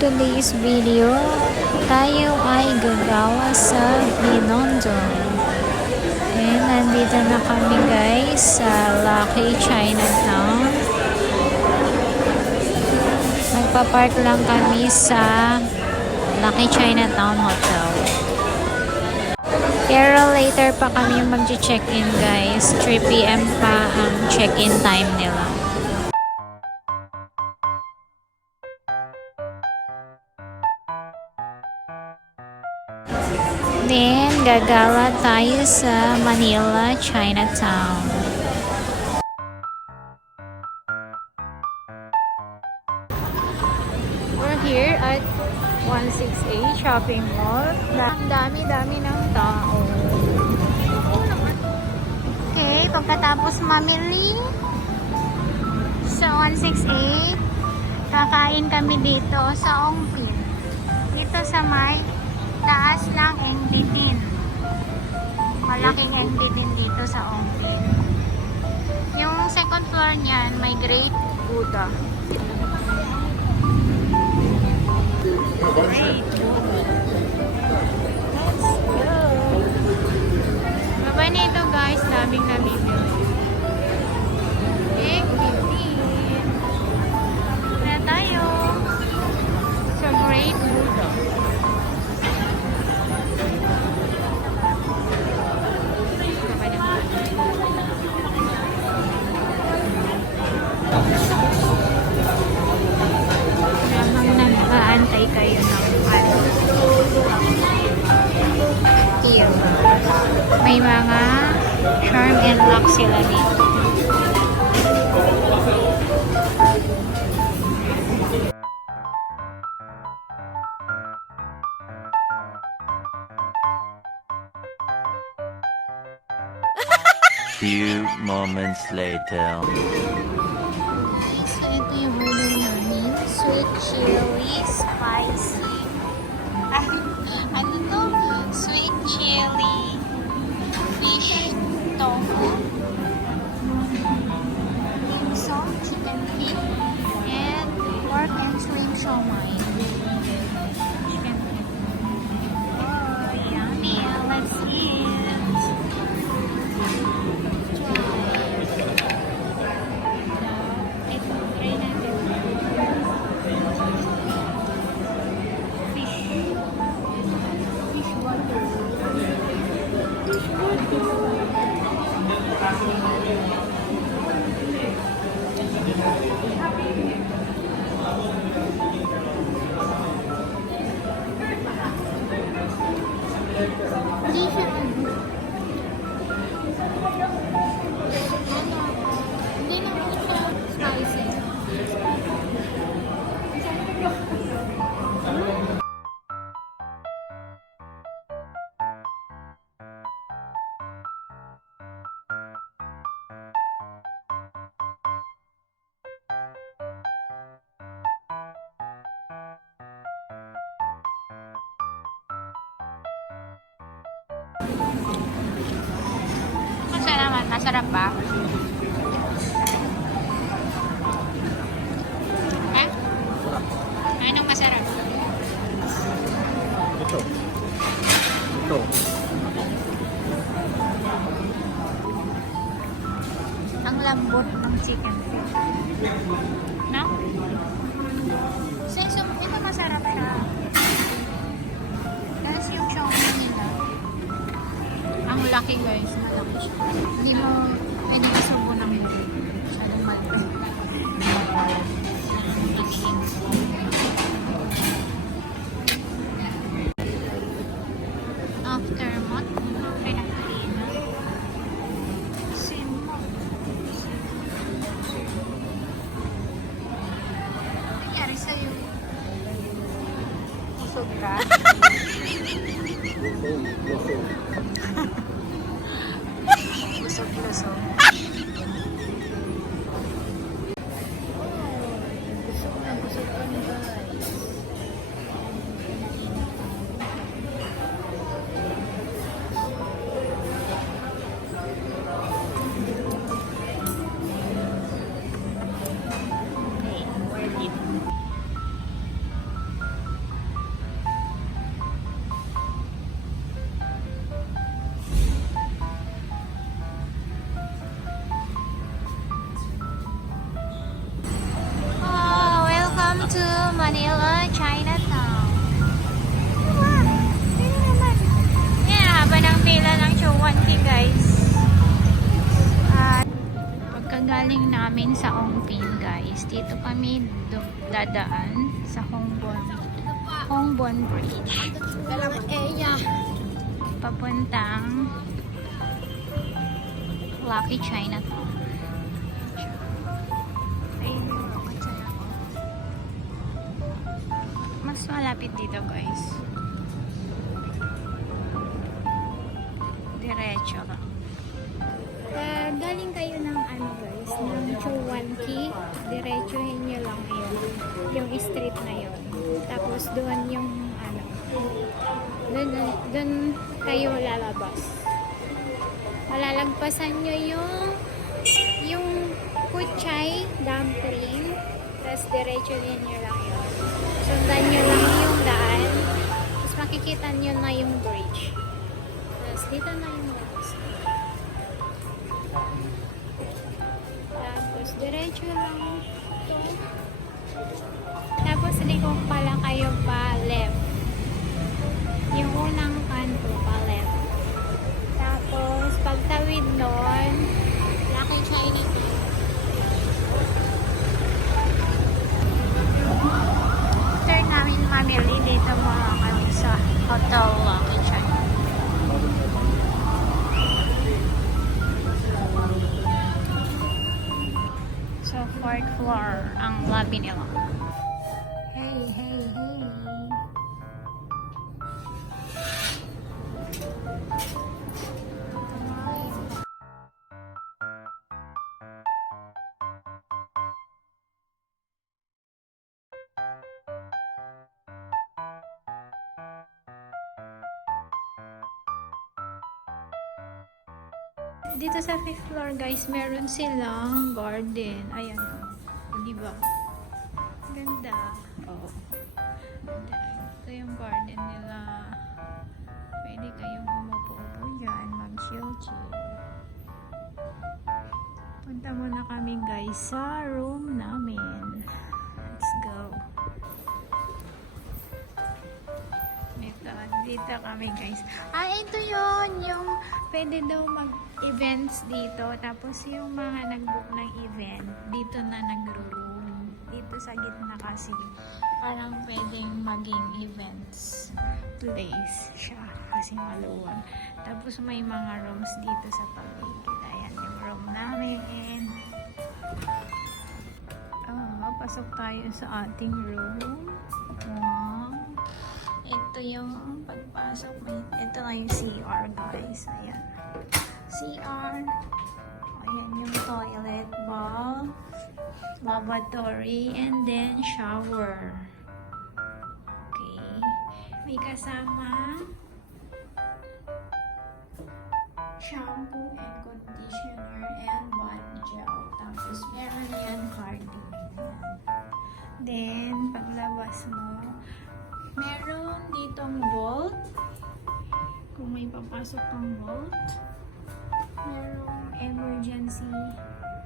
today's video, tayo ay gagawa sa Binondo. And nandito na kami guys sa Lucky Chinatown. Nagpa-park lang kami sa Lucky Chinatown Hotel. Pero later pa kami mag-check-in guys. 3 PM pa ang check-in time nila. Then, gagala tayo sa Manila, Chinatown. We're here at 168 Shopping Mall. Dami-dami ng tao. Okay, pagkatapos mamili sa 168, kakain kami dito sa Ongpin. Dito sa may taas ng Engdidin. Malaking Engdidin dito sa Ongpin. Yung second floor niyan, may Great Buddha. Great. Let's go. Baba nito guys, daming namimili. Engdidin. Na tayo sa Great Buddha. Nag-aantay kayo ng here. May mga charm and lock sila dito. Few moments later. So, ito yung order namin. Sweet chili spicy. Ano to? Sweet chili fish tofu. Some chicken feet. And pork and shrimp siomai. Chicken feet. Oh, yummy. Let's eat. Kung naman, masarap ba? Ha? Anong masarap? Ito. Ito. Ang lambot ng chicken feet. No? So, ito masarap siya. Tapos yung siomai nila. Ang laki guys, malaki siya. Hindi mo pwede kasubo ng masyadong malaki. Aftermath, pinagpina. Simo. Nangyari sa'yo. Usog ka? Busog-lusog. Busog na busog kami guys. Okay, worth it. guys. At pagkagaling namin sa Ongpin guys, dito kami dadaan sa Hongbon Bridge. Papuntang Lucky Chinatown. Ayun yung kutsara ko. Mas malapit dito guys. Diretso lang. Galing kayo ng ano guys, ng Chuwanki, diretsuhin nyo lang yun, yung street na yun. Tapos doon yung ano, doon kayo lalabas. Malalagpasan nyo yung kuchay dumpling, tapos diretsuhin nyo lang yun. Sundan nyo lang yung daan, tapos makikita nyo na yung bridge. Tapos dito na yung labas. Tapos diretso lang ito. Tapos liko pala kayo pa left. Yung unang kanto pa left. Tapos pagtawid nun, Lucky Chinatown. Turn namin mamili dito mga kami sa Hotel Lucky Chinatown. So, 4th floor ang lobby nila. Hey, hey, hey. Dito sa 5th floor guys, meron silang garden. Ayan o. Diba? Ganda. Oh. Ito yung garden nila. Pwede kayong umupo-upo dyan. Mag-chill-chill. Punta muna kami guys sa room namin. Let's go. Dito kami guys. Ito yun. Yung pwede daw mag-events dito. Tapos yung mga nag-book ng event, dito na nagro-room. Dito sa gitna kasi parang pwedeng maging events place siya. Kasi maluwag. Tapos may mga rooms dito sa paligid. Ayan yung room namin. Pasok tayo sa ating room. Wow. Ito yung pagpasok. Ito na yung CR guys. Ayan. CR. Ayan yung toilet, bath, lavatory, and then shower. Okay. May kasama shampoo and conditioner and body gel. Tapos meron yan cardigan. Then, paglabas mo, meron ditong vault. Kung may papasok kang vault. Merong emergency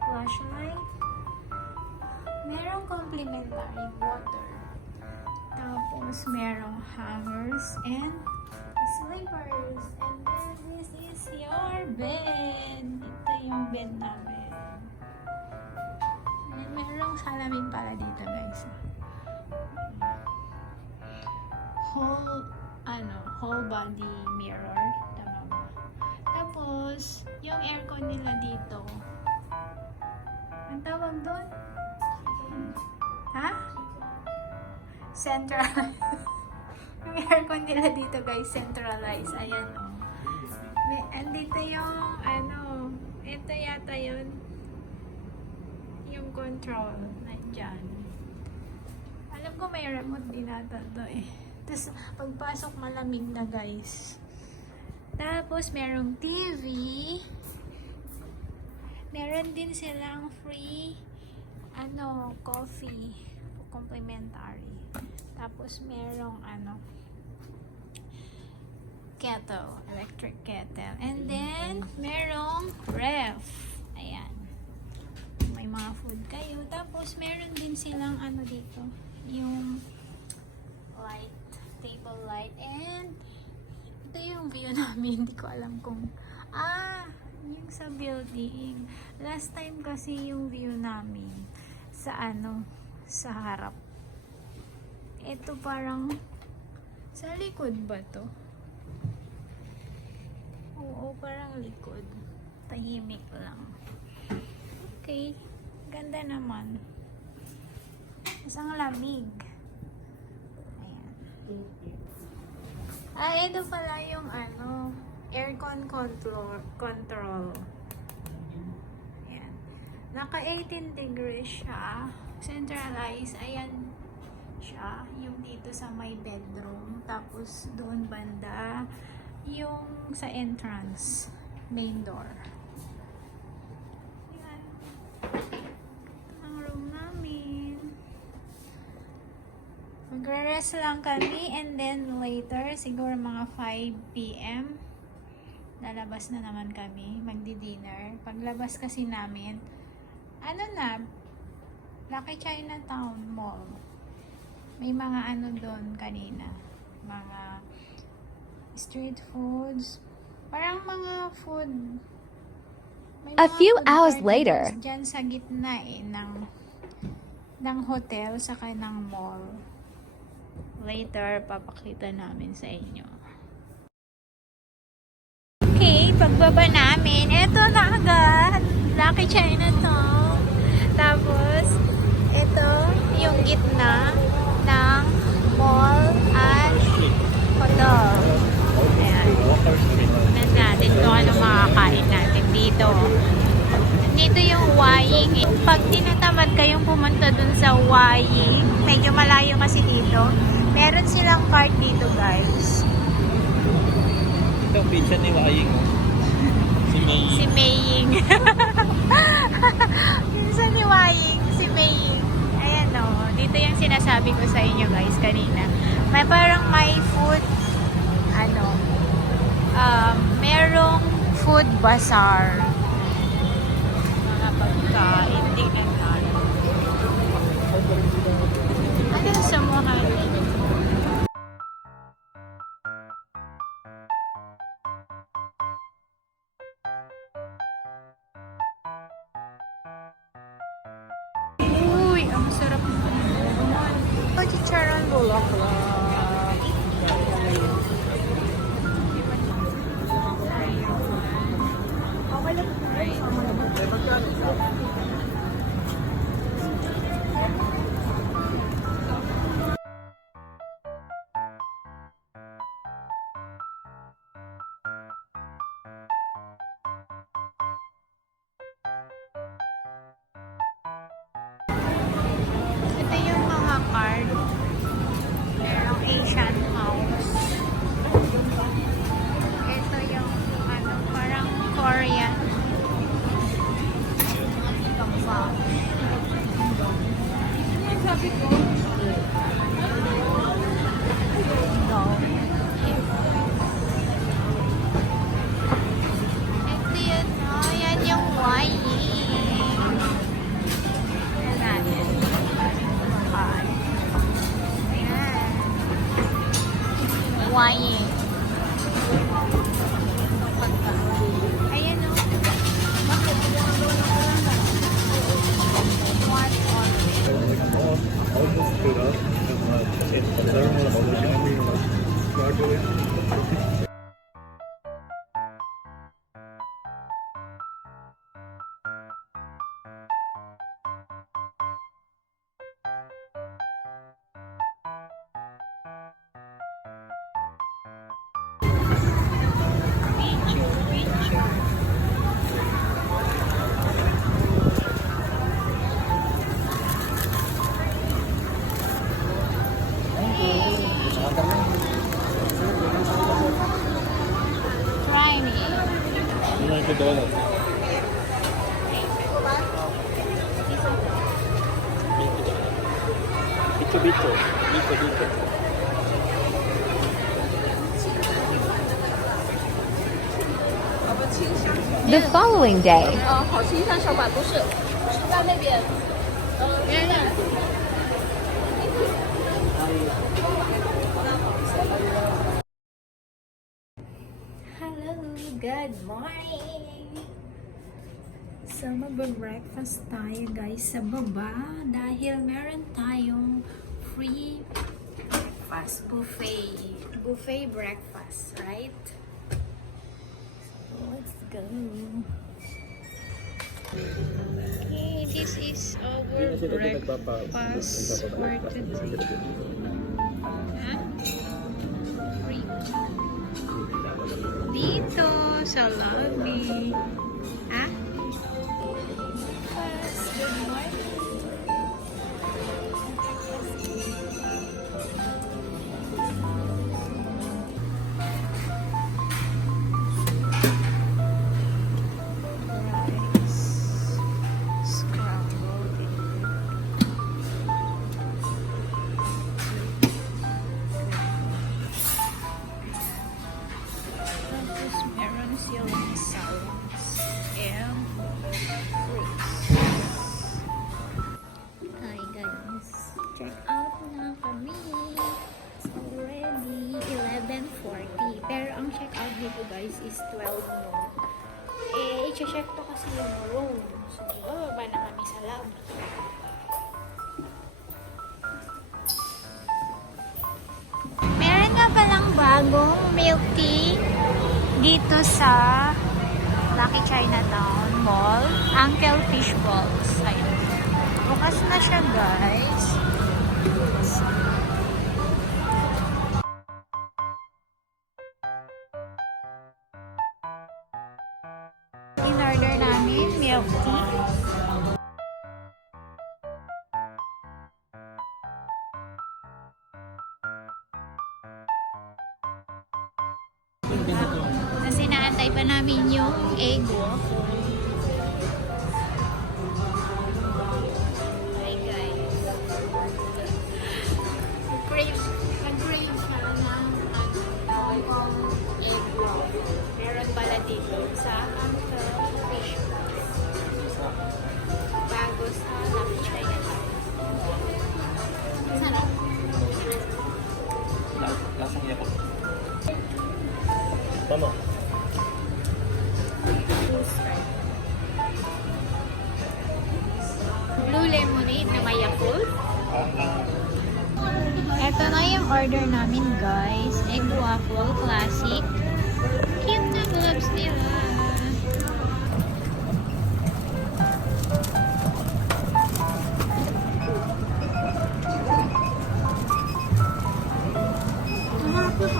flashlight. Merong complimentary water. Tapos merong hangers and slippers. And then this is your bed. Ito yung bed namin. And merong salamin pala dito guys. Whole body mirror. Tama ba? Tapos, yung aircon nila dito. Ang tawag doon? Ha? Centralized. Yung aircon nila dito guys, centralized. Ayan o. Andito yung, ito yata yun. Yung control. Nandyan. Alam ko may remote din ata to eh. Tapos, pagpasok malamig na guys. Tapos, merong TV. Meron din silang free, coffee. Complimentary. Tapos, merong, kettle. Electric kettle. And then, merong ref. Ayan. May mga food kayo. Tapos, meron din silang, dito. Yung table light, and ito yung view namin. Hindi ko alam kung Ah, yung sa building. Last time kasi yung view namin sa sa harap. Ito parang sa likod ba to? Oo, parang likod. Tahimik lang. Okay. Ganda naman. Isang lamig. Ayan. Ah, ito pala yung aircon control. Ayan. Naka 18 degrees siya. Centralized. Ayan siya. Yung dito sa may bedroom. Tapos doon banda yung sa entrance. Main door. Ayan. Ito ang room namin. Magre-rest lang kami and then later, siguro mga 5 p.m. lalabas na naman kami, magdi-dinner. Paglabas kasi namin, Lucky Chinatown Mall. May mga doon kanina. Mga street foods. Parang mga food. May A mga few food hours carts later. Dyan sa gitna ng hotel saka ng mall. Later, papakita namin sa inyo. Okay, pagbaba namin, eto na agad. Lucky Chinatown. Tapos, ito yung gitna ng mall at hotel. Ayan. Tignan natin kung ano makakain natin dito. Dito yung Waying. Pag tinatamad kayong pumunta dun sa Waying, medyo malayo kasi dito. Meron silang cart dito, guys. Ito ang pizza ni Waying. Si May. Si Maying. Minsan ni Waying, si Maying. Ayan o. Dito yung sinasabi ko sa inyo, guys, kanina. May parang may food, merong food bazaar. Mga pagkain. Tingnan natin. Anong sumuhan? Uy, ang sarap naman. Chicharon bulaklak. Ito yung mga card. Merong Asian house. Ito yung parang Korean. Gamba. Ito yun, yan yung Waying. Yan natin. Ayan. Waying. Ayan o. What on? Almost stood up. Picture. Try me. $90. Bito. The following day. 好吃一下小馆不是，是在那边。Hello Good morning! So, mag-breakfast tayo guys sa baba dahil meron tayong free breakfast buffet. Buffet breakfast, right? So, let's go. Okay, this is our breakfast for today. Huh? Free. Dito sa lobby. Ha? Good morning. Rice. Scrambled egg. Tapos meron silang salads and fruits. Hi guys, check out na kami. It's already 11:40. Pero ang check out dito guys is 12 noon. I-check ko kasi yung room. So, bababa na kami sa lobby. Meron nga palang bagong milk tea dito sa Lucky Chinatown Mall. Uncle Fish Balls. Ayun. Bukas na siya guys. In-order namin milk tea. Kasi naantay pa namin yung egg waffle. Hi guys. Nag-crave siya ng egg waffle. Meron pala dito sa Uncle Fish Balls. Bago sa Lucky Chinatown. Sarap. Lasang yakap. Tama. Blue lemonade na may Yakult. Ito na yung order namin guys. Egg waffle, classic. Cute na gloves nila.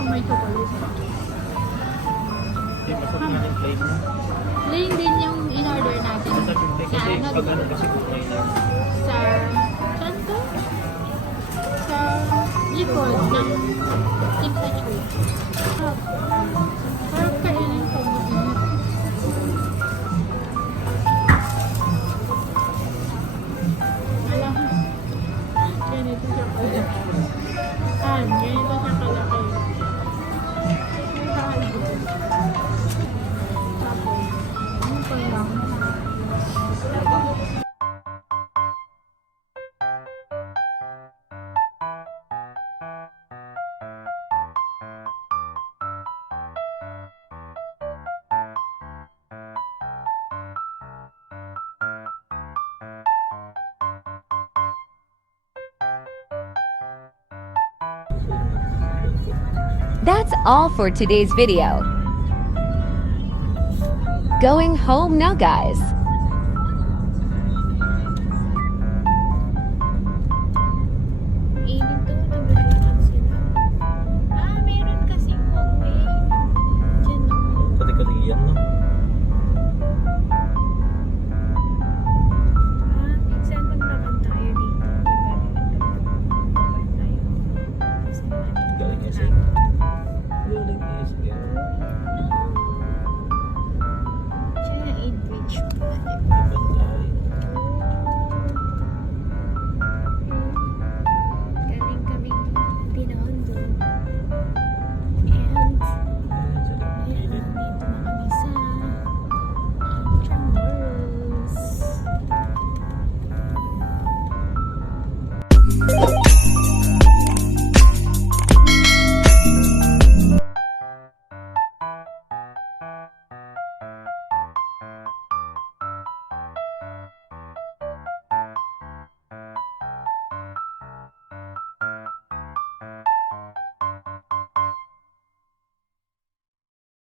May chocolate. Masarap na yung plain. Plain din yung in-order natin. Sa ano? Pag ano kasi kumain na. Sa... Saan to? Sa likod ng Simply True. Parang kainin ko. Alam. Ganito siya kalaki. Ganito siya kalaki. Tapos, ano pa lang? That's all for today's video. Going home now, guys.